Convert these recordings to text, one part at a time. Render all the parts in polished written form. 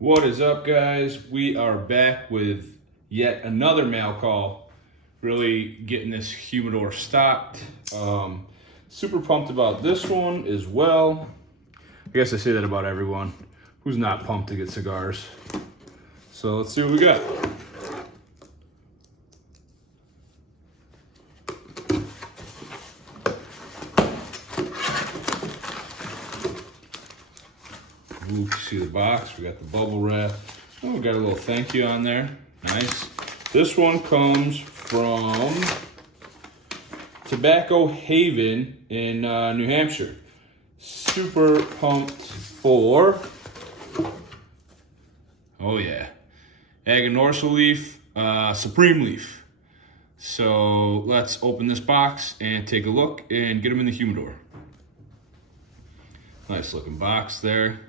What is up, guys? We are back with yet another mail call. Really getting this humidor stocked. Super pumped about this one as well. I guess I say that about everyone. Who's not pumped to get cigars? So let's see what we got. Ooh, see the box, we got the bubble wrap. Oh, we got a little thank you on there. Nice. This one comes from Tobacco Haven in New Hampshire. Super pumped for, oh yeah, Aganorsa leaf, Supreme leaf. So let's open this box and take a look and get them in the humidor. Nice looking box there.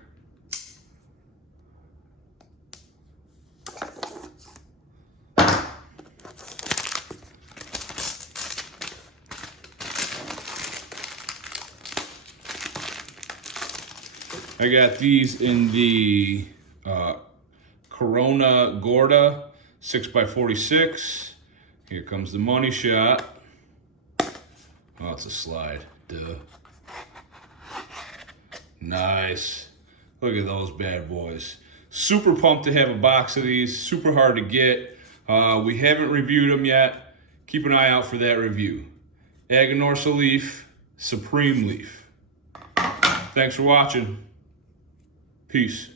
I got these in the Corona Gorda 6x46. Here comes the money shot. Oh, it's a slide. Duh. Nice. Look at those bad boys. Super pumped to have a box of these. Super hard to get. We haven't reviewed them yet. Keep an eye out for that review. Aganorsa leaf, Supreme leaf. Thanks for watching. Peace.